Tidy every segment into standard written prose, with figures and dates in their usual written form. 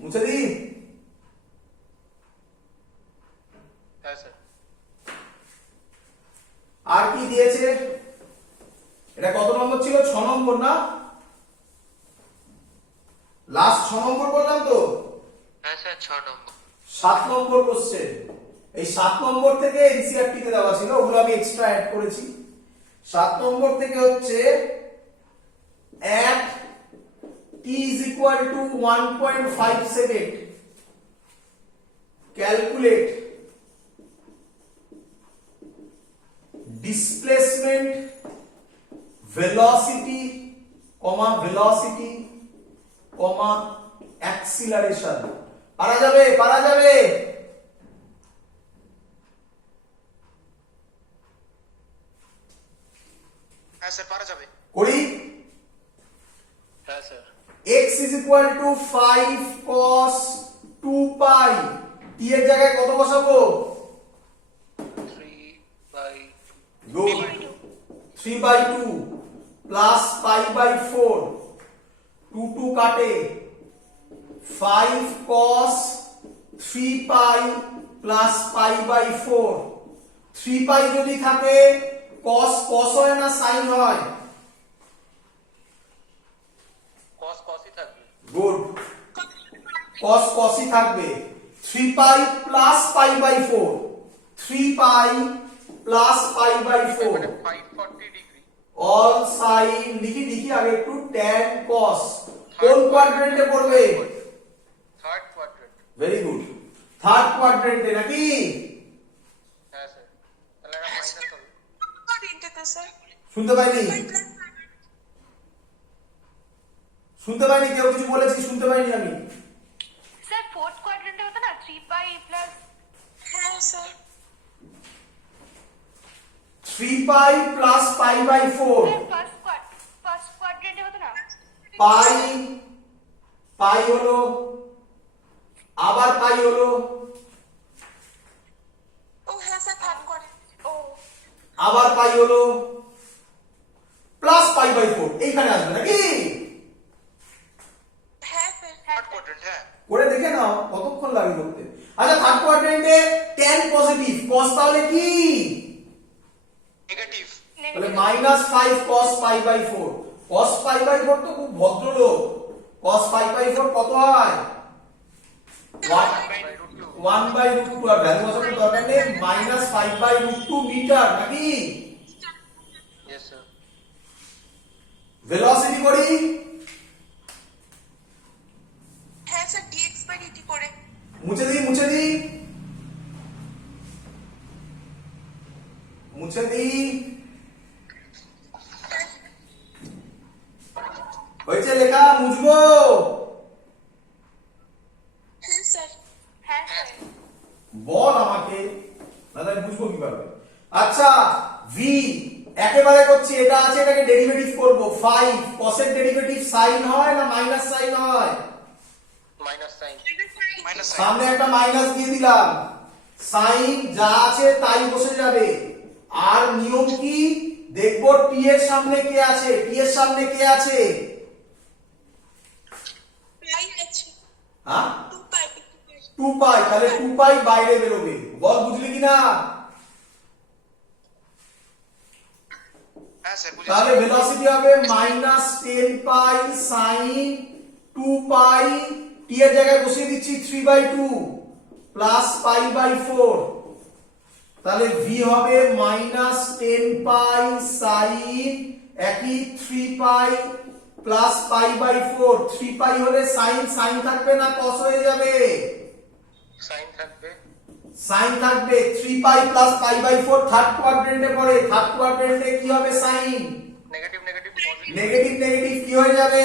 মুছে দি। হ্যাঁ স্যার। আর কি দিয়েছে? এটা কত নম্বর ছিল? 6 নম্বর না? লাস্ট 6 নম্বর বললাম তো? হ্যাঁ স্যার 6 নম্বর। 7 নম্বর কোশ্চেন। এই 7 নম্বর থেকে এনসিইআরটি তে দেওয়া ছিল, ওগুলো আমি এক্সট্রা অ্যাড করেছি। 7 নম্বর থেকে হচ্ছে at t is equal to 1.5 second calculate displacement velocity acceleration। পারা যাবে? হ্যাঁ স্যার পারা যাবে। করি। হ্যাঁ sir. x is equal to 5 cos 2 pi, t এর জায়গায় কত বসাবো? 3/2 প্লাস পাই বাই 4, 2 কাটে, 5 cos 3 pi plus pi by 4। 3 pi যদি থাকে cos হয় না sin হয়? কসই থাকবে। গুড, cosই থাকবে। 3 pi plus pi by 4, 3 pi plus pi by 4 মানে 540 ডিগ্রি। অল সাইন লিখি আগে একটু tan cos। কোন কোয়াড্রেন্টে পড়বে? Third quadrant. Very good, third কোয়াড্রেন্টে নাকি? হ্যাঁ স্যার। তাহলে এটা মাইনাস হবে। কোয়াড্রেন্টে স্যার। শুনতে পাইনি? কেউ কিছু বলেছি? শুনতে পাইনি আমি। স্যার ফোর্থ কোয়াড্রেন্টে হতো না 3 পাই প্লাস। হ্যাঁ sir. 3 pi plus pi by 4, first কোয়াড্রেন্টে হতো না পাই হলো, আবার পাই হলো, ও হ্যাঁ স্যার থার্ড কোয়াড্রেন্ট। ও আবার পাই হলো, প্লাস পাই বাই 4 এইখানে আসবে নাকি? হ্যাঁ স্যার। Third quadrant. হ্যাঁ করে দেখে নাও কতক্ষণ লাগে করতে। আচ্ছা, থার্ড কোয়াড্রেন্টে tan পজিটিভ, cos তাহলে কি? নেগেটিভ। তাহলে -5 cos pi by 4। cos pi by 4 তো খুব ভদ্রলোক। cos পাই বাই 4 কত হয়? 1/√2। আর ভ্যালু বসানোর দরকার নেই, -5/√2 মিটার নাকি? Yes sir. ভেলোসিটি করি। হ্যাঁ স্যার dx/dt করে। মুছে দি। হয়েছে লেখা? মুছবো? হ্যাঁ স্যার। হ্যাঁ স্যার। বল আমাকে, নাহলে আমি বুঝবো কিভাবে? আচ্ছা, v একেবারে করছি, এটা আছে, এটাকে ডেরিভেটিভ করব। 5 cos এর ডেরিভেটিভ sin হয় না মাইনাস sin হয়? Minus sine. Minus sine. সামনে একটা মাইনাস দিয়ে দিলাম, sin যা আছে তাই বসে যাবে। আর নিয়ম কি দেখব? t এর সামনে কে আছে? পাই আছে। হ্যাঁ 2 পাই। 2 পাই, তাহলে 2 পাই বাইরে বেরোবে। বল বুঝলি কিনা? হ্যাঁ স্যার বুঝেছি। তাহলে ভেলোসিটি হবে -10 পাই sin 2 পাই, t এর জায়গায় বসিয়ে দিচ্ছি 3/2 প্লাস পাই বাই 4। তাহলে v হবে -10 পাই sin একই 3 পাই প্লাস পাই বাই 4। 3 পাই হলে sin থাকবে না cos হয়ে যাবে? সাইন থাকবে। sin থাকবে। 3 pi plus pi by 4 third কোয়াড্রেন্টে পড়ে। থার্ড কোয়াড্রেন্টে কি হবে? sin negative positive. নেগেটিভ কি হয়ে যাবে?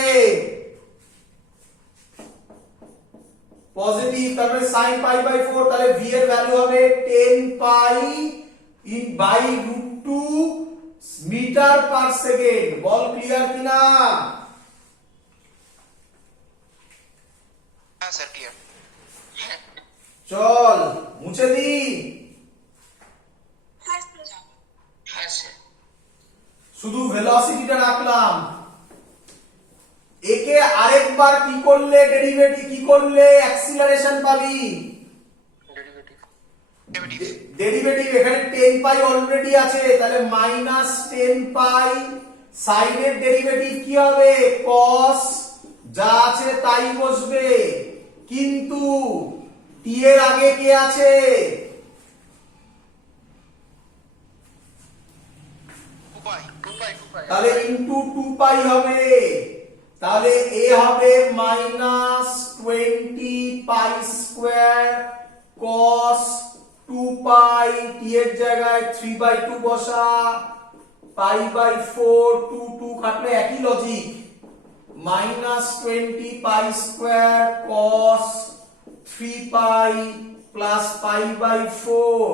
পজিটিভ। তারপরে sin পাই বাই 4, তাহলে v এর ভ্যালু হবে 10 pi by √2 metre per second. বল ক্লিয়ার কিনা? হ্যাঁ স্যার ক্লিয়ার। চল মুছে দি। হ্যাঁ স্যার। হ্যাঁ স্যার। শুধু ভেলোসিটিটা রাখলাম। একে আরেক আরেকবার কি করলে ডেরিভেটিভ, কি করলে অ্যাক্সিলারেশন পাবি? ডেরিভেটিভ। এখানে 10 পাই অলরেডি আছে, তাহলে মাইনাস 10 পাই সাইনের ডেরিভেটিভ কি হবে? cos, যা আছে তাই বসবে, কিন্তু t এর আগে কে আছে? তাহলে ইনটু 2 পাই হবে, তাহলে a হবে মাইনাস 20 পাই স্কয়ার cos 2 পাই, t এর জায়গায় 3/2 বসা, পাই বাই 4, 2 2 কাটলে একই logic, minus 20 pi square cos 3 pi plus pi by 4,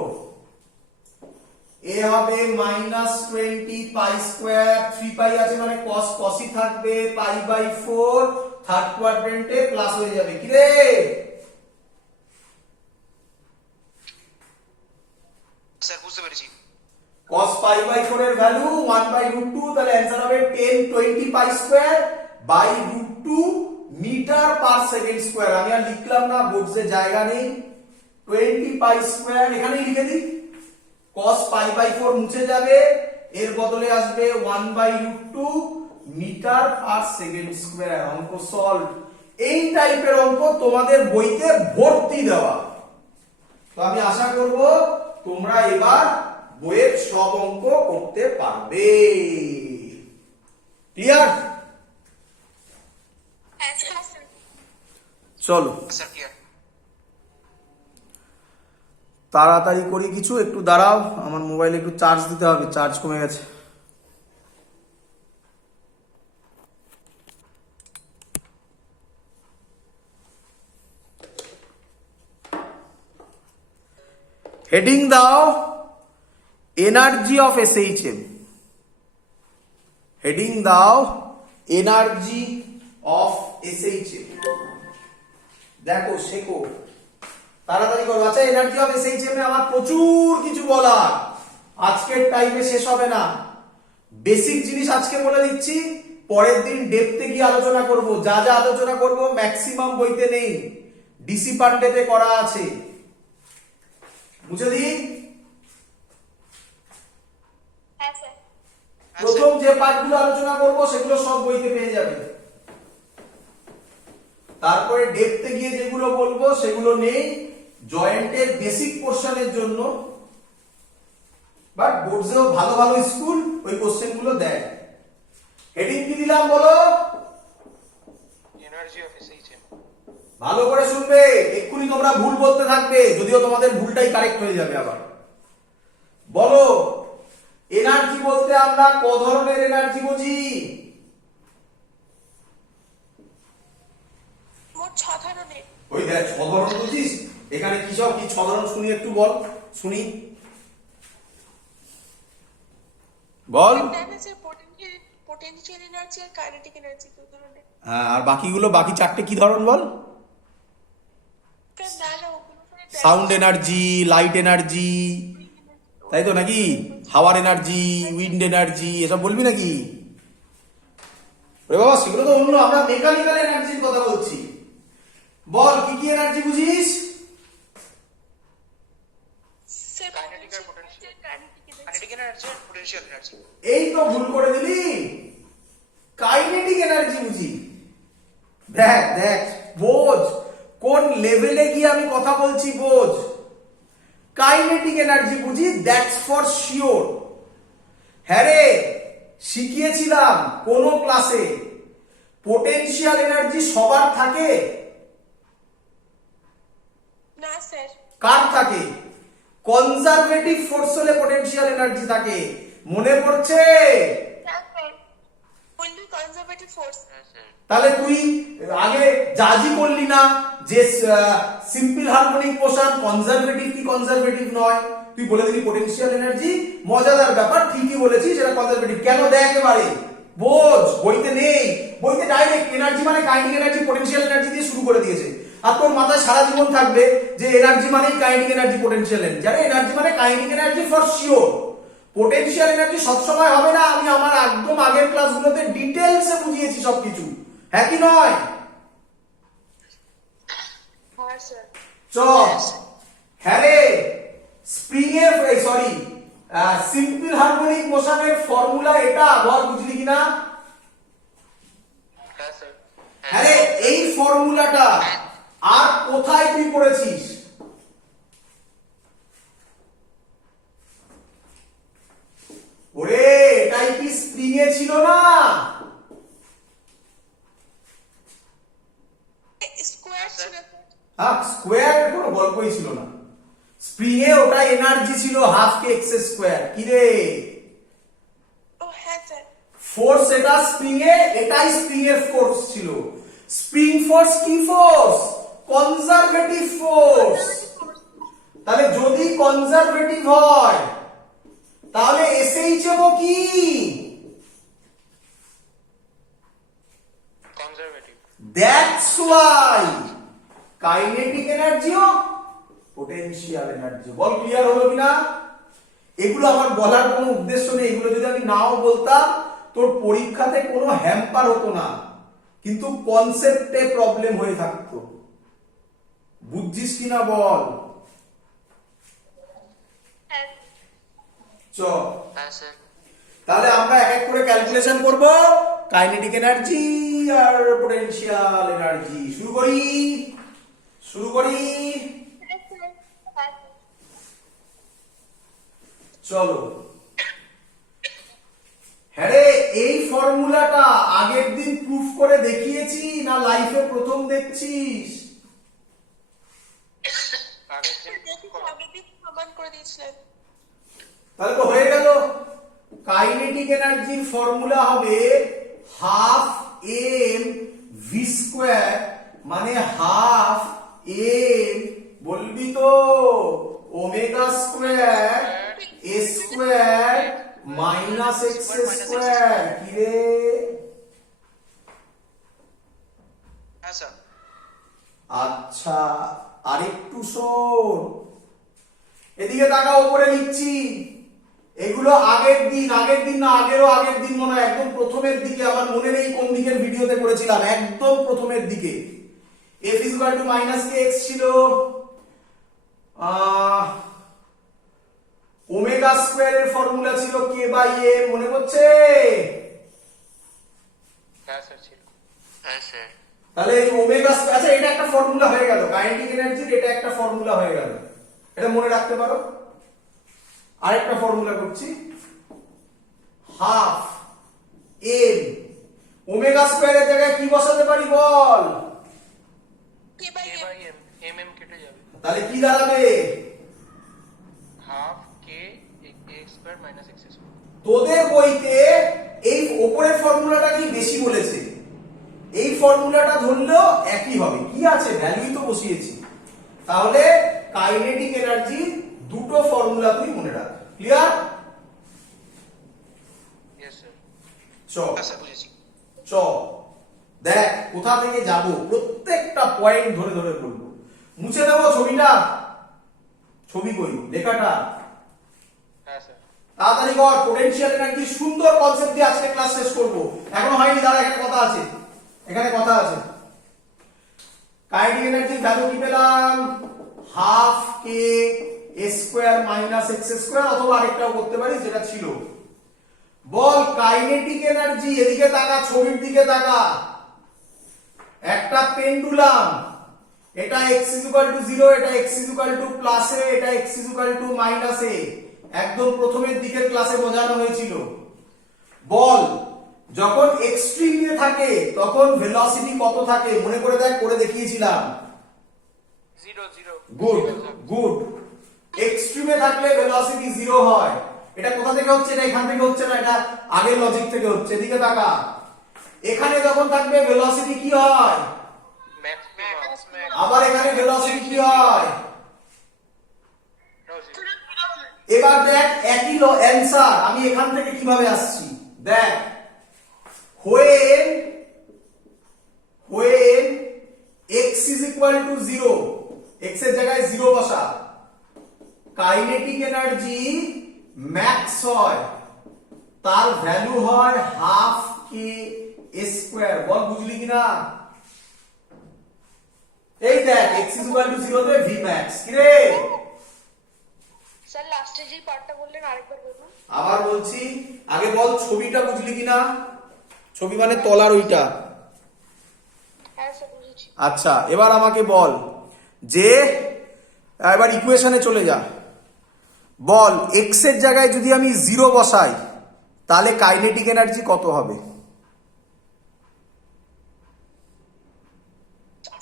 এ হবে মাইনাস 20 পাই স্কয়ার, 3 পাই আছে মানে cos cosই থাকবে, পাই বাই 4 থার্ড কোয়াড্রেন্টে প্লাস হয়ে যাবে। কি রে? স্যার বুঝতে পেরেছি। cos পাই বাই 4 এর ভ্যালু 1/√2, তাহলে आंसर হবে 10 20 pi square by √2 metre per second square. আমি আর লিখলাম না, বোর্ডে জায়গা নেই, 20 পাই স্কয়ার এখানেই লিখে দিই, cos পাই বাই 4 মুছে যাবে, এর বদলে আসবে 1/√2 মিটার পার সেকেন্ড স্কয়ার। অঙ্ক সলভ। এই টাইপের অঙ্ক তোমাদের বইতে ভর্তি দেওয়া, তো আমি আশা করব তোমরা এবার বইয়ের সব অঙ্ক করতে পারবে। ক্লিয়ার? হ্যাঁ স্যার। চলো স্যার ক্লিয়ার। তাড়াতাড়ি করি কিছু, একটু দাঁড়াও, আমার মোবাইলে একটু চার্জ দিতে হবে, চার্জ কমে গেছে। হেডিং দাও এনার্জি অফ এসএইচএম, হেডিং দাও এনার্জি অফ এসএইচএম। দেখো শেখো, তাড়াতাড়ি করো। আচ্ছা, এনার্জি অফ এসএইচএম এ আমার প্রচুর কিছু বলার, আজকের টাইমে শেষ হবে না। বেসিক জিনিস আজকে বলে দিচ্ছি, পরের দিন ডেপথে গিয়ে আলোচনা করব। যা যা আলোচনা করব ম্যাক্সিমাম বইতে নেই, ডিসি পান্ডেতে করা আছে। বুঝে দিই? হ্যাঁ স্যার। প্রথম যে পার্টগুলো আলোচনা করব সেগুলো সব বইতে পেয়ে যাবে, তারপরে ডেপথে গিয়ে যেগুলো বলবো সেগুলো নেই, জয়েন্টের বেসিক পোরশনের জন্য। বাট বোর্ডসেও ভালো ভালো স্কুল ওই কোশ্চেন গুলো দেয়। হেডিং কি দিলাম বলো? Energy of SHM. ভালো করে শুনবে, এক্ষুনি তোমরা ভুল বলতে থাকবে, যদিও তোমাদের ভুলটাই কারেক্ট হয়ে যাবে আবার। বলো, এনার্জি বলতে আমরা ক ধরনের এনার্জি বুঝি? মোট 6 ধরনের। ওই দেখ 6 ধরন বুঝিস, এখানে কি সব কি 6 ধরন শুনি, একটু বল শুনি, বল। জানেন স্যার পোটেনশিয়াল এনার্জি আর কাইনেটিক এনার্জি দু ধরনের। হ্যাঁ, আর বাকিগুলো, বাকি চারটে কি ধরন বল? স্যার না না ওগুলো sir sound energy, light energy, তাই তো নাকি? হাওয়ার এনার্জি, উইন্ড এনার্জি, এসব বলবি নাকি? ওরে বাবা, সেগুলো তো অন্য, আমরা মেকানিক্যাল এনার্জির কথা বলছি। বল কি কি এনার্জি বুঝিস? স্যার কাইনেটিক আর পোটেনশিয়াল। কাইনেটিক এনার্জি আর পোটেনশিয়াল এনার্জি। এই তো ভুল করে দিলি, কাইনেটিক এনার্জি বুঝি। দেখ দেখ, বোঝ কোন লেভেলে গিয়ে আমি কথা বলছি, বোঝ। কাইনেটিক এনার্জি বুঝি, দ্যাটস ফর শিওর। হ্যাঁ রে, শিখিয়েছিলাম কোন ক্লাসে, পোটেনশিয়াল এনার্জি সবার থাকে? না স্যার। কার থাকে? কনজারভেটিভ ফোর্স হলে পোটেনশিয়াল এনার্জি থাকে, মনে পড়ছে? না স্যার, only conservative force। হ্যাঁ স্যার। তাহলে তুই আগে জাজি করলি না যে সিম্পল হারমোনিক মোশন কনজারভেটিভ কি কনজারভেটিভ নয়, তুই বলে দিলি পোটেনশিয়াল এনার্জি। মজাদার ব্যাপার, ঠিকই বলেছিস, সেটা কনজারভেটিভ। কেন দেখ এবারে, বোঝ, বইতে নেই, বইতে ডাইরেক্ট এনার্জি মানে কাইনেটিক এনার্জি পোটেনশিয়াল এনার্জি দিয়ে শুরু করে দিয়েছে। আর তোর মাথায় সারা জীবন থাকবে যে এনার্জি মানেই কাইনেটিক এনার্জি পোটেনশিয়াল এনার্জি। আরে এনার্জি মানে kinetic energy for sure, potential energy সবসময় হবে না। আমি আমার একদম আগের ক্লাসগুলোতে ডিটেলসে বুঝিয়েছি সবকিছু, হ্যাঁ কি নয়? স্যার চ হ্যাঁ রে স্প্রিং এর সরি সিম্পল হারমোনিক মোশনের ফর্মুলা এটা বল বুঝলি কিনা হ্যাঁ স্যার হ্যাঁ রে এই ফর্মুলাটা আর কোথায় তুই পড়েছিস ওরে এটাই কি স্প্রিং এ ছিল না স্কোয়ার ছিল স্যার হ্যাঁ স্কোয়ার কোনো গল্পই ছিল না স্প্রিং এ ওটা এনার্জি ছিল হাফ কে এক্স স্কোয়ার কি রে ও হ্যাঁ স্যার ফোর্স এটা স্প্রিং এ এটাই স্প্রিং এর ফোর্স ছিল স্প্রিং ফোর্স কি ফোর্স কনজারভেটিভ ফোর্স তাহলে যদি কনজারভেটিভ হয় তাহলে এসএইচএমও কি কনজারভেটিভ দ্যাটস ওয়াই কাইনেটিক এনার্জিও পোটেনশিয়াল এনার্জি বল ক্লিয়ার হলো কিনা এগুলো আমার বলার কোনো উদ্দেশ্য নেই এগুলো যদি আমি নাও বলতাম তোর পরীক্ষাতে কোনো হ্যাম্পার হতো না কিন্তু কনসেপ্টে প্রবলেম হয়ে থাকতো বুঝছিস কিনা বল হ্যাঁ চ হ্যাঁ স্যার তাহলে আমরা এক এক করে ক্যালকুলেশন করব কাইনেটিক এনার্জি আর পোটেনশিয়াল এনার্জি শুরু করি হ্যাঁ স্যার হ্যাঁ চলো হ্যাঁ রে এই ফর্মুলাটা আগের দিন প্রুফ করে দেখিয়েছি না লাইফে প্রথম দেখছিস আগের দিন দেখি আগের দিন প্রমাণ করে দিয়েছিলেন তাহলে তো হয়ে গেল কাইনেটিক এনার্জির ফর্মুলা হবে হাফ এম ভি স্কোয়ার মানে হাফ এম বলবি তো ওমেগা স্কোয়ার এ স্কোয়ার মাইনাস এক্স স্কোয়ার কি রে হ্যাঁ স্যার আচ্ছা আরেকটু শোন এদিকে তাকা উপরে লিখছি এগুলো আগের দিন না আগের দিন মনে হয় একদম প্রথমের দিকে আমার মনে নেই কোন দিকের ভিডিওতে করেছিলাম একদম প্রথমের দিকে f = -kx ছিল ওমেগা স্কয়ারের ফর্মুলা ছিল k/m মনে পড়ছে হ্যাঁ স্যার ছিল হ্যাঁ স্যার তাহলে এই ওমেগা স্কয়ার আচ্ছা এটা একটা ফর্মুলা হয়ে গেল কাইনেটিক এনার্জির এটা একটা ফর্মুলা হয়ে গেল এটা মনে রাখতে পারো আরেকটা ফর্মুলা করছি হাফ এম ওমেগা স্কয়ারের জায়গায় কি বসাতে পারি বল k by k by m m m কেটে যাবে তাহলে কি দাঁড়াবে half k x square minus x square তোদের বইতে এই উপরের ফর্মুলাটা কি বেশি বলেছে এই ফর্মুলাটা ধরলেও একই হবে কি আছে ভ্যালুই তো বসিয়েছি তাহলে কাইনেটিক এনার্জি দুটো ফর্মুলা তুই মনে রাখ ক্লিয়ার ইয়েস স্যার চ হ্যাঁ স্যার বুঝেছি চ দেখ কোথা থেকে যাব প্রত্যেকটা পয়েন্ট ধরে ধরে বলবো মুছে দেবো ছবিটা ছবি কই লেখাটা হ্যাঁ স্যার তাড়াতাড়ি কর পোটেনশিয়াল এনার্জি সুন্দর কনসেপ্ট দিয়ে আজকে ক্লাস শেষ করব এখনো হয়নি দাঁড়া এখানে কথা আছে কাইনেটিক এনার্জি ভ্যালু কি পেলাম হাফ কে এ স্কয়ার মাইনাস এক্স স্কয়ার অথবা আরেকটাও করতে পারি যেটা ছিল বল কাইনেটিক এনার্জি এদিকে তাকা ছবির দিকে তাকা একটা পেন্ডুলাম এটা x = 0 এটা x = প্লাস a এটা x = মাইনাস a একদম প্রথমের দিকের ক্লাসে বোঝানো হয়েছিল বল যখন এক্সট্রিমে থাকে তখন ভেলোসিটি কত থাকে মনে করে দেখ করে দেখিয়েছিলাম 0 গুড এক্সট্রিমে থাকলে ভেলোসিটি 0 হয় এটা কোথা থেকে হচ্ছে এটা এখান থেকে হচ্ছে না এটা আগের লজিক থেকে হচ্ছে এদিকে তাকা এখানে যখন থাকবে ভেলোসিটি কি হয় ম্যাক্স আবার এখানে ভেলোসিটি কি হয় এবার দেখ একই অ্যানসার আমি এখান থেকে কিভাবে আসছি দেখ when x = 0 x এর জায়গায় 0 বসা কাইনেটিক এনার্জি ম্যাক্স হয় তার ভ্যালু হয় হাফ কে স্কয়ার বল বুঝলি কিনা এই দেখ x = 0 তে v max কি রে? স্যার লাস্টে যে পার্টটা বললেন আরেকবার বলুন। আবার বলছি, আগে বল ছবিটা বুঝলি কিনা? ছবি মানে তলার ওইটা। হ্যাঁ স্যার বুঝেছি। আচ্ছা, এবার আমাকে বল যে এবার ইকুয়েশনে চলে যা। বল x এর জায়গায় যদি আমি 0 বসাই তাহলে কাইনেটিক এনার্জি কত হবে?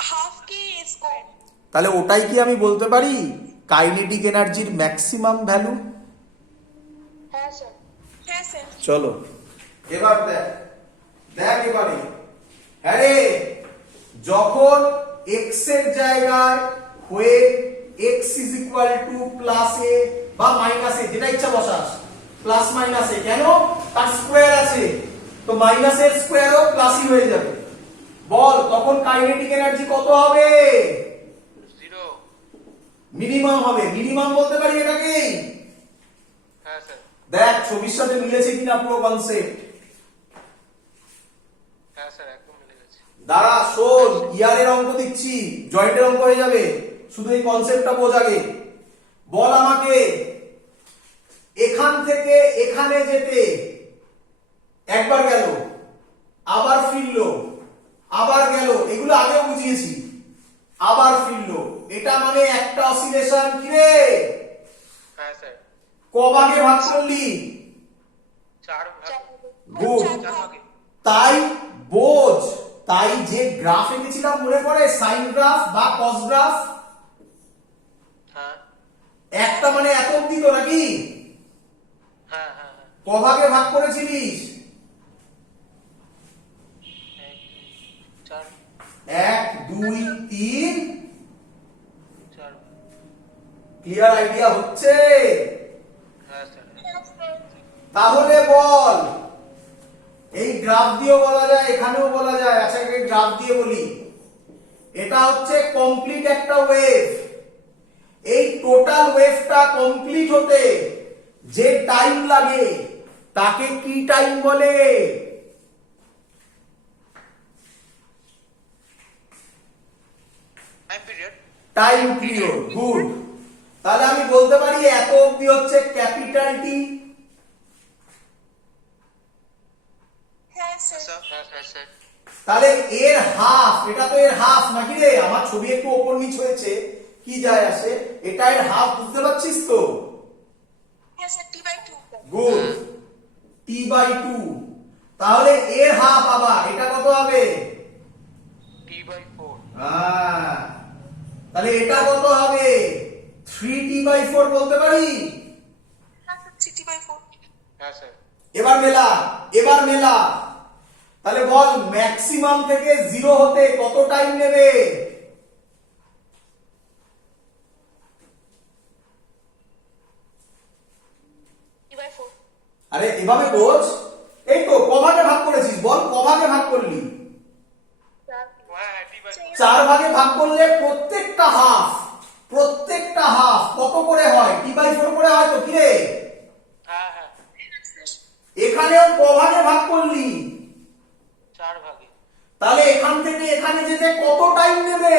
হাফ কে স্কয়ার। তাহলে ওটাই কি আমি বলতে পারি কাইনেটিক এনার্জির ম্যাক্সিমাম ভ্যালু? হ্যাঁ স্যার। হ্যাঁ স্যার। চলো এবার দেখ দেখ এবারে, হ্যাঁ রে, যখন x এর জায়গায় হয়ে x = +a বা -a, যেটা ইচ্ছা বসাস, প্লাস মাইনাস এ, কেন? তার স্কয়ার আছে, তো মাইনাসের স্কয়ারও প্লাসই হয়ে যাবে। বল তখন কাইনেটিক এনার্জি কত হবে? 0। মিনিমাম হবে। মিনিমাম বলতে পারি এটাকে। হ্যাঁ স্যার। দেখ ছবির সাথে মিলেছে কিনা পুরো কনসেপ্ট। হ্যাঁ স্যার, একদম মিলে গেছে। দাঁড়া শোন, ইয়ারের অঙ্ক দিচ্ছি, জয়েন্টের অঙ্ক হয়ে যাবে, শুধু এই কনসেপ্টটা বোঝ আগে। বল আমাকে এখান থেকে এখানে যেতে একবার গেল, আবার ফিরলো, আবার গেল, এগুলো আগেও বুঝিয়েছি, আবার ফিরলো, এটা মানে একটা অসিলেশন কি রে? হ্যাঁ স্যার। ক ভাগে ভাগ করলি? 4 ভাগ। গুড। 4 ভাগে। তাই বোঝ, তাই যে গ্রাফ এঁকেছিলাম মনে পড়ে, সাইন গ্রাফ বা কস গ্রাফ, হ্যাঁ একটা মানে এত অব্দি তো নাকি? হ্যাঁ হ্যাঁ হ্যাঁ। ক ভাগে ভাগ করেছিলিস? 4 1 2 3। 4। ক্লিয়ার আইডিয়া হচ্ছে? হ্যাঁ স্যার। তাহলে বল, এই গ্রাফ দিয়েও বলা যায়, এখানেও বলা যায়। আচ্ছা এই গ্রাফ দিয়ে বলি, এটা হচ্ছে কমপ্লিট একটা ওয়েভ। এই টোটাল ওয়েভটা কমপ্লিট হতে যে টাইম লাগে তাকে কি টাইম বলে? Time period. Time period. Good. তাহলে আমি বলতে পারি এত অবধি হচ্ছে ক্যাপিটাল টি। হ্যাঁ স্যার। হ্যাঁ হ্যাঁ স্যার। তাহলে এর হাফ, এটা তো এর হাফ নাকি রে? আমার ছবি একটু ওপর নিচ হয়েছে, কি যায় আসে, এটা এর হাফ, বুঝতে পারছিস তো? হ্যাঁ স্যার t/2। গুড। t/2। তাহলে এর হাফ আবার এটা কত হবে? t/4। তাহলে এটা কত হবে? 3t/4 বলতে পারি? হ্যাঁ স্যার 3t/4। হ্যাঁ স্যার। এবার মেলা, এবার মেলা। তাহলে বল ম্যাক্সিমাম থেকে 0 হতে কত টাইম নেবে? t/4। আরে এভাবে বোঝ, এই তো ক ভাগে ভাগ করেছিস, বল ক ভাগে ভাগ করলি? হ্যাঁ t/4। 4 ভাগে ভাগ করলে প্রত্যেকটা হাফ, প্রত্যেকটা হাফ কত করে হয়? t/4 করে হয় তো কি রে? হ্যাঁ হ্যাঁ। এখানেও ক ভাগে ভাগ করলি? 4 ভাগে। তাহলে এখান থেকে এখানে যেতে কত টাইম নেবে?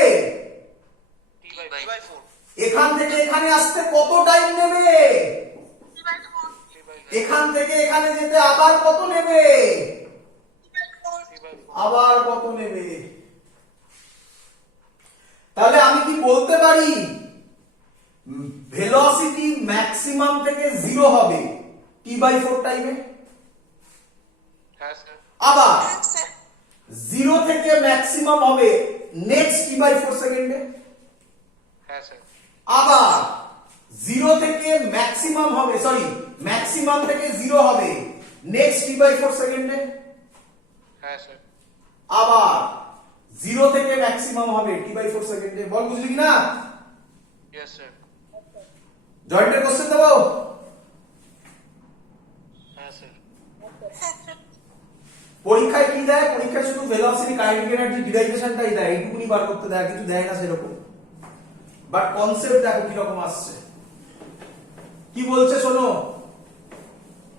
t/4। এখান থেকে এখানে আসতে কত টাইম নেবে? t/4। এখান থেকে এখানে যেতে আবার কত নেবে? আবার কত নেবে? তাহলে আমি কি বলতে পারি ভেলোসিটি ম্যাক্সিমাম থেকে 0 হবে t/4 টাইমে? হ্যাঁ স্যার। আবার হ্যাঁ স্যার। 0 থেকে ম্যাক্সিমাম হবে নেক্সট t/4 সেকেন্ডে। হ্যাঁ স্যার। আবার 0 থেকে ম্যাক্সিমাম হবে, সরি ম্যাক্সিমাম থেকে 0 হবে নেক্সট t/4 সেকেন্ডে। হ্যাঁ স্যার। আবার 0 থেকে ম্যাক্সিমাম হবে t/4 সেকেন্ডে। বল বুঝলি কি না? Yes sir. জয়েন্টের কোশ্চেন দেবো? হ্যাঁ স্যার। হ্যাঁ স্যার। পরীক্ষায় কি দেয়? পরীক্ষায় শুধু ভেলোসিটি কাইনেটিক এনার্জি ডিরাইভেশনটাই দেয়, এইটুকুনি বার করতে দেয়, কিছু দেয় না সেরকম। বাট কনসেপ্ট দেখো কি রকম আসছে। কি বলছে শোনো,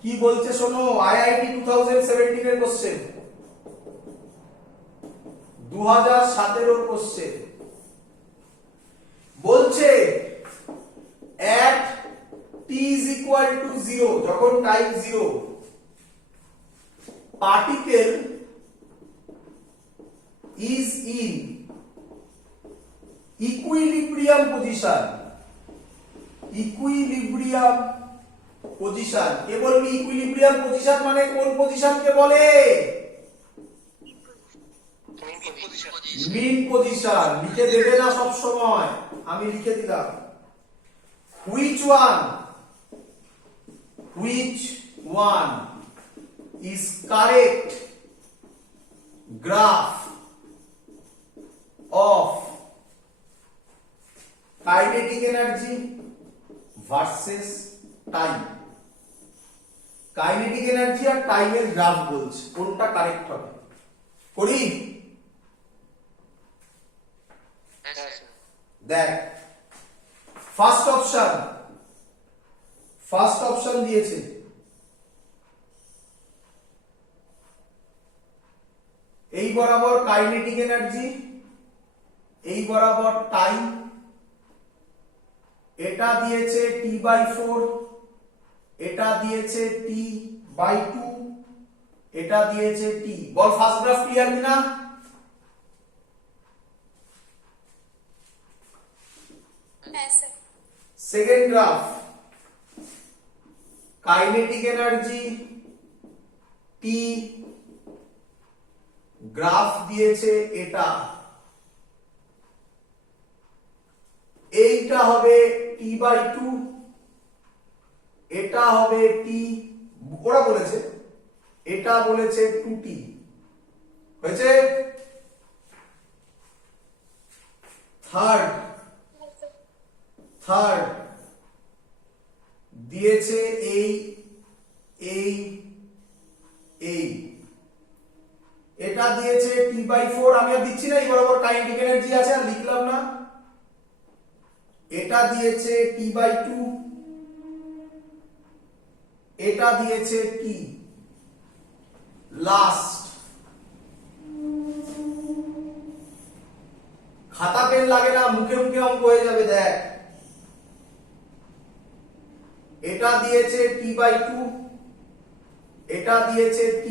কি বলছে শোনো, আইআইটি 2017 এর কোশ্চেন, 2017 এর কোশ্চেন। বলছে at t is equal to 0, যখন time 0, particle is in equilibrium position. Equilibrium position. কে বলবি ইকুইলিব্রিয়াম পজিশন মানে কোন পজিশনকে বলে? Mean position. লিখে দেবে না সব সময়, আমি লিখে দিলাম। which one is correct graph of kinetic energy versus time? Kinetic energy আর টাইমের গ্রাফ বলছে, কোনটা কারেক্ট হবে? করি? দেখ, ফার্স্ট অপশন দিয়েছে এই বরাবর কাইনেটিক এনার্জি, এই বরাবর টাইম, এটা দিয়েছে t/4, এটা দিয়েছে t/2, এটা দিয়েছে t। বল ফার্স্ট গ্রাফ ক্লিয়ার কিনা? হ্যাঁ sir. Second graph kinetic energy t, graph দিয়েছে এটা, এইটা হবে t/2, এটা হবে t, ওরা বলেছে এটা বলেছে 2t হয়েছে। থার্ড দিয়েছে এই এটা দিয়েছে t/4, আমি আর দিচ্ছি না, এই বরাবর কাইনেটিক এনার্জি আছে আর লিখলাম না। এটা দিয়েছে t/2, এটা দিয়েছে t। লাস্ট খাতা পেন লাগে না, মুখে মুখে অঙ্ক হয়ে যাবে। দেখ, এটা দিয়েছে t/2, এটা দিয়েছে t,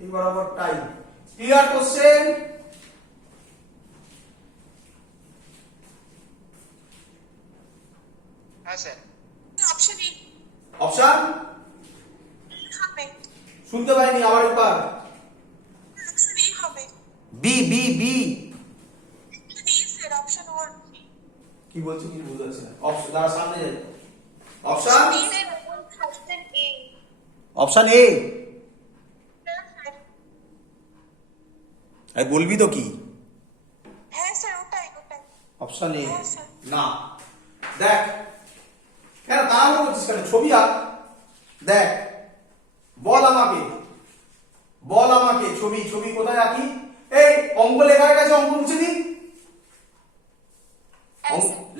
এই বরাবর টাইম। Clear question? হ্যাঁ স্যার। অপশন এ অপশন হবে। শুনতে পাইনি, আবার একবার। অপশন এ হবে। B B B B sir, option 1। কি বলছি কি বুঝতে পারছি না। অপশন দাঁড়া, সামনে যাই। Option B sir, option A. Option A. এই বলবি তো কি? হ্যাঁ স্যার, ওটাই। অপশন এ হ্যাঁ, স্যার। না। দেখ, কেন তাহলে বলছিস কেন? ছবি আঁক। দেখ, বল আমাকে ছবি কোথায় আঁকি? এই অঙ্ক লেখা হয়ে গেছে, অঙ্ক মুছে দি,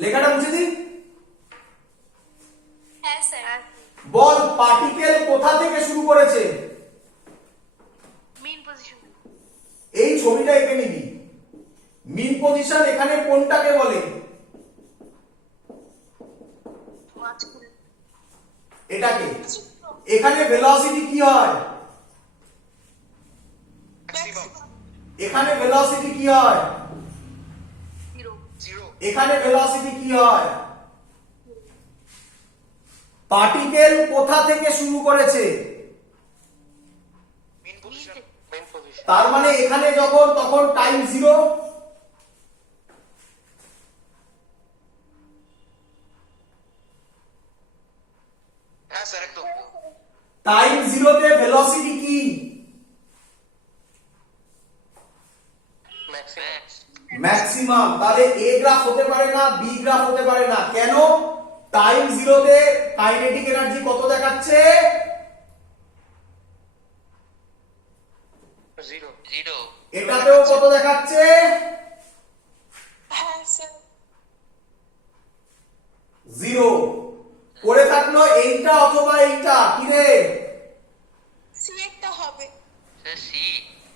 লেখাটা মুছে দি। হ্যাঁ স্যার। বল পার্টিকেল কোথা থেকে শুরু করেছে? Main position. এই ছবিটা এঁকে নিবি। মিন পজিশন এখানে কোনটাকে বলে? এটাকে। এখানে ভেলোসিটি কি হয়? এখানে ভেলোসিটি কি হয়? 0। এখানে ভেলোসিটি কি হয়? পার্টিকেল কোথা থেকে শুরু করেছে? Main position. তার মানে এখানে যখন তখন টাইম 0, হ্যাঁ স্যার, একদম। টাইম 0 তে ভেলোসিটি কি? ম্যাক্সিমাম। তাহলে এ গ্রাফ হতে পারে না, বি গ্রাফ হতে পারে না। কেন? টাইম 0 তে কাইনেটিক এনার্জি কত দেখাচ্ছে? 0। এটাতেও কত দেখাচ্ছে? হ্যাঁ স্যার। 0। পড়ে থাকলো এইটা অথবা এইটা, কি রে? সি একটা হবে। সি।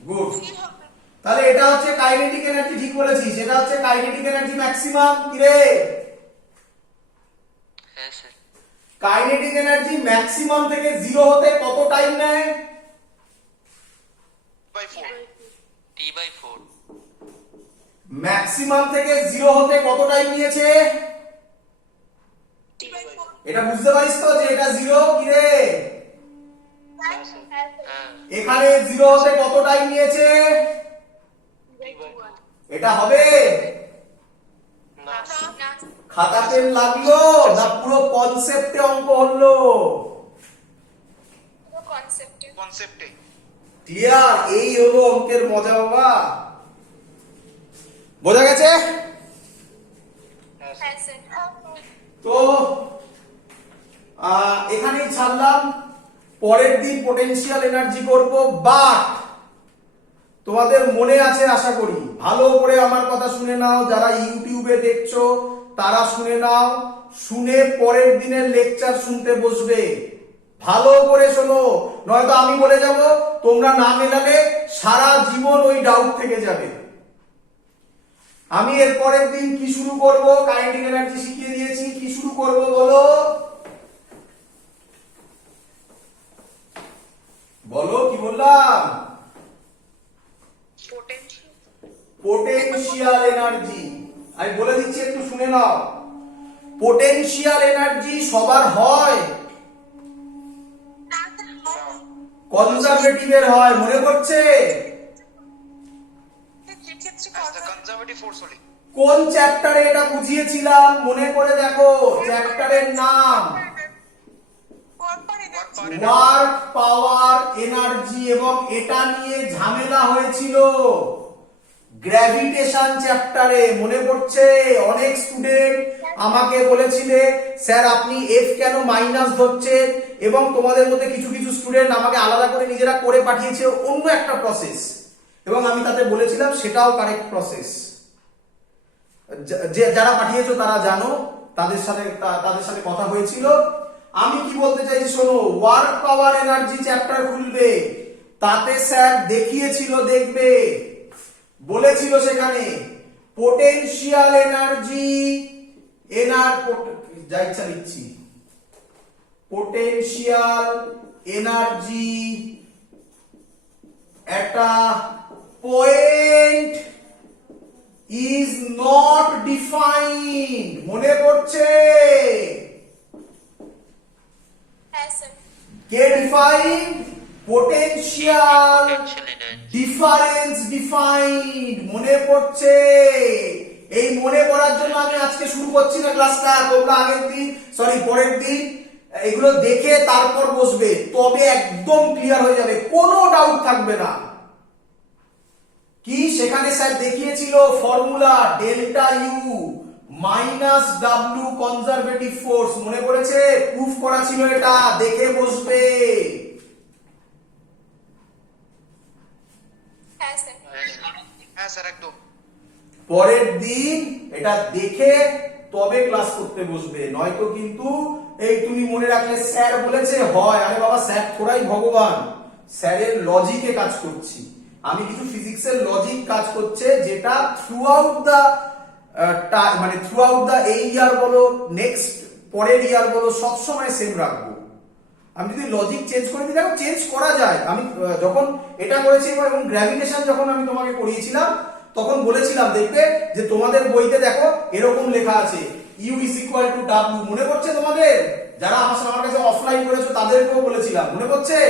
গুড। সি হবে। তাহলে এটা হচ্ছে কাইনেটিক এনার্জি, ঠিক বলেছিস। এটা হচ্ছে কাইনেটিক এনার্জি ম্যাক্সিমাম, কি রে? হ্যাঁ স্যার কাইনেটিক এনার্জি ম্যাক্সিমাম থেকে 0 হতে কত টাইম নেয়? T/4 ম্যাক্সিমাম থেকে 0 হতে কত টাইম নিয়েছে? T/4 এটা বুঝতে পারিস তো যে এটা 0 কি রে? হ্যাঁ এখানে 0 হতে কত টাইম নিয়েছে? এটা হবে? না না খাতা পেন লাগলো না পুরো কনসেপ্টে অঙ্ক হলো? কনসেপ্টে ক্লিয়ার? এই হলো অঙ্কের মজা বাবা। বোঝা গেছে? হ্যাঁ হ্যাঁ স্যার তো এখানেই ছাড়লাম। পরের দিন পোটেনশিয়াল এনার্জি করব, বাট তোমাদের মনে আছে আশা করি। ভালো করে আমার কথা শুনে নাও, যারা ইউটিউবে দেখছো তারা শুনে নাও, শুনে পরের দিনের লেকচার শুনতে বসবে। ভালো করে শোনো, নয়তো আমি বলে যাব, তোমরা না মেলালে সারা জীবন ওই ডাউট থেকে যাবে। আমি এর পরের দিন কি শুরু করব? কাইনেটিক এনার্জি শিখিয়ে দিয়েছি, কি শুরু করব বলো? বলো কি বললাম? Potential energy. আমি বলে দিচ্ছি, একটু শুনে নাও। পোটেনশিয়াল এনার্জি সবার হয়, কনজারভেটিভের হয়, মনে পড়ছে? কনজারভেটিভ ফোর্স হলি কোন চ্যাপ্টারে এটা বুঝিয়েছিলাম মনে করে দেখো, চ্যাপ্টারের নাম ওয়ার্ক পাওয়ার এনার্জি। এবং এটা নিয়ে ঝামেলা হয়েছিল গ্র্যাভিটেশন চ্যাপ্টারে, মনে পড়ছে? অনেক স্টুডেন্ট আমাকে বলেছিলে স্যার আপনি এফ কেন মাইনাস ধরছেন, এবং তোমাদের মধ্যে কিছু কিছু স্টুডেন্ট আমাকে আলাদা করে নিজেরা করে পাঠিয়েছে অন্য একটা প্রসেস, এবং আমি তাতে বলেছিলাম সেটাও কারেক্ট প্রসেস। যারা পাঠিয়েছো তারা জানো, তাদের সাথে কথা হয়েছিল। আমি কি বলতে চাইছি শোনো, ওয়ার্ক পাওয়ার এনার্জি চ্যাপ্টার খুলবে, তাতে স্যার দেখিয়েছিল, দেখবে বলেছিল সেখানে পোটেনশিয়াল এনার্জি যা ইচ্ছা লিখছি, পোটেনশিয়াল এনার্জি একটা পয়েন্ট is not defined, মনে পড়ছে? হ্যাঁ স্যার কে ডিফাইন্ড? পোটেনশিয়াল ডিফারেন্স ডিফাইন্ড, মনে পড়ছে? এই মনে করার জন্য আমি আজকে শুরু করছি না ক্লাসটা, তোমরা পরের দিন এগুলো দেখে তারপর বসবে, তবে একদম ক্লিয়ার হয়ে যাবে, কোনো ডাউট থাকবে না। কি সেখানে স্যার দেখিয়েছিল formula delta U minus W conservative force, মনে পড়েছে? প্রুফ করা ছিল, এটা দেখে বসবে। হ্যাঁ স্যার একদম। পরের দিন এটা দেখে তবে ক্লাস করতে বসবে, নয়তো কিন্তু এই তুমি মনে রাখলে স্যার বলেছে হয়, আরে বাবা স্যার থোড়াই ভগবান, স্যারের লজিকে কাজ করছি আমি, কিছু ফিজিক্সের লজিক কাজ করছে, যেটা থ্রু আউট দা এই ইয়ার বলো, নেক্সট পরের ইয়ার বলো, সবসময় সেম রাখবো। আমি যদি লজিক চেঞ্জ করে দিই, দেখো চেঞ্জ করা যায়। আমি যখন এটা করেছি এবং গ্র্যাভিটেশন যখন আমি তোমাকে করিয়েছিলাম, তখন বলেছিলাম দেখবে যে তোমাদের বইতে দেখো এরকম লেখা আছে U is equal to W, মনে পড়ছে তোমাদের? যারা আমার কাছে অফলাইন করেছো তাদেরকেও বলেছিলাম, মনে পড়ছে?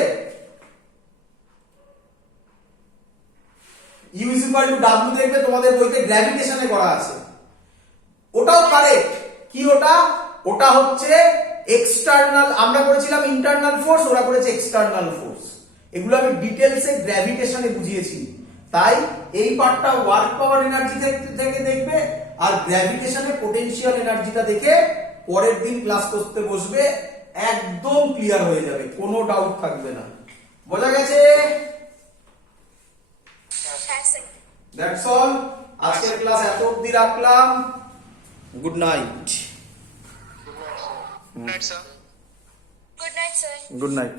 U is equal to W দেখবে তোমাদের বইতে গ্র্যাভিটেশনে করা আছে, ওটাও কারেক্ট। কি ওটা? ওটা হচ্ছে এক্সটার্নাল, আমরা করেছিলাম ইন্টারনাল ফোর্স, ওরা করেছে এক্সটার্নাল ফোর্স। এগুলো আমি ডিটেলসে গ্র্যাভিটেশনে বুঝিয়েছি, তাই এই পার্টটা ওয়ার্ক পাওয়ার এনার্জি থেকে দেখবে, আর গ্র্যাভিটেশনে পোটেনশিয়াল এনার্জিটা দেখে পরের দিন ক্লাস করতে বসবে, একদম ক্লিয়ার হয়ে যাবে, কোনো ডাউট থাকবে না। বোঝা গেছে? দ্যাটস অল, আজকের ক্লাস এত অবধি রাখলাম। Good night. Good night sir. Good night sir. Good night.